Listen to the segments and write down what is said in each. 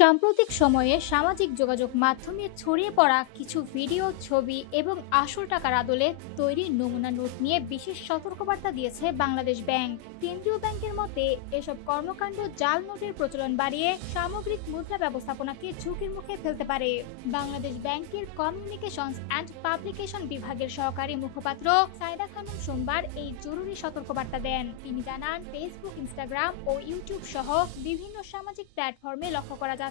সাম্প্রতিক সময়ে সামাজিক যোগাযোগ মাধ্যমে ছড়িয়ে পড়া কিছু ভিডিও, ছবি এবং আসল টাকার আদলে তৈরি নমুনা নোট নিয়ে বিশেষ সতর্কবার্তা দিয়েছে বাংলাদেশ ব্যাংক। কেন্দ্রীয় ব্যাংকের মতে এসব কর্মকাণ্ড জাল নোটের প্রচলন বাড়িয়ে সামগ্রিক মুদ্রা ব্যবস্থাপনাকে ঝুঁকির মুখে ফেলতে পারে। বাংলাদেশ ব্যাংকের কমিউনিকেশনস অ্যান্ড পাবলিকেশন বিভাগের সহকারী মুখপাত্র সাইদা খানম সোমবার এই জরুরি সতর্কবার্তা দেন। তিনি জানান, ফেসবুক, ইনস্টাগ্রাম ও ইউটিউব সহ বিভিন্ন সামাজিক প্ল্যাটফর্মে লক্ষ্য করা যাচ্ছে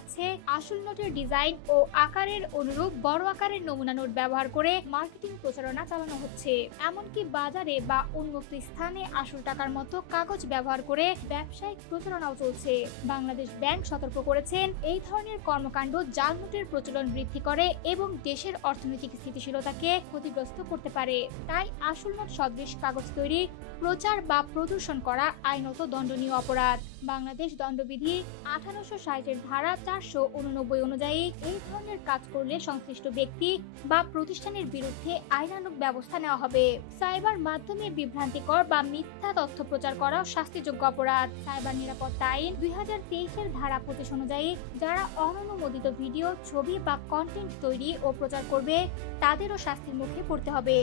আসল নোটের ডিজাইন ও আকারের অনুরূপ বড় আকারের নমুনা নোট ব্যবহার করে মার্কেটিং প্রচারণা চালানো হচ্ছে। এমনকি বাজারে বা উন্মুক্ত স্থানে আসল টাকার মতো কাগজ ব্যবহার করে ব্যবসায়িক প্রচারণাও চলছে। বাংলাদেশ ব্যাংক সতর্ক করেছেন, এই ধরনের কর্মকাণ্ড জাল নোটের প্রচলন বৃদ্ধি করে এবং দেশের অর্থনৈতিক স্থিতিশীলতাকে ক্ষতিগ্রস্ত করতে পারে। তাই আসল নোট সদৃশ কাগজ তৈরি, প্রচার বা প্রদর্শন করা আইনত দণ্ডনীয় অপরাধ। বাংলাদেশ দণ্ডবিধি 1860 ধারা 489 অনুযায়ী এই ধরনের কাজ করলে সংশ্লিষ্ট ব্যক্তি বা প্রতিষ্ঠানের বিরুদ্ধে আইনানুগ ব্যবস্থা নেওয়া হবে। সাইবার মাধ্যমে বিভ্রান্তিকর বা মিথ্যা তথ্য প্রচার করাও শাস্তিযোগ্য অপরাধ। সাইবার নিরাপত্তা আইন 2023 ধারা 25 অনুযায়ী যারা অননুমোদিত ভিডিও, ছবি বা কন্টেন্ট তৈরি ও প্রচার করবে তাদেরও শাস্তির মুখে পড়তে হবে।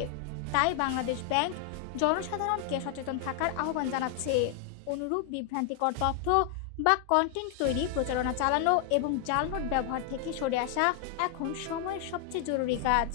তাই বাংলাদেশ ব্যাংক জনসাধারণকে সচেতন থাকার আহ্বান জানাচ্ছে। অনুরূপ বিভ্রান্তিকর তথ্য বা কন্টেন্ট তৈরি, প্রচারণা চালানো এবং জাল নোট ব্যবহার থেকে সরে আসা এখন সময়ের সবচেয়ে জরুরি কাজ।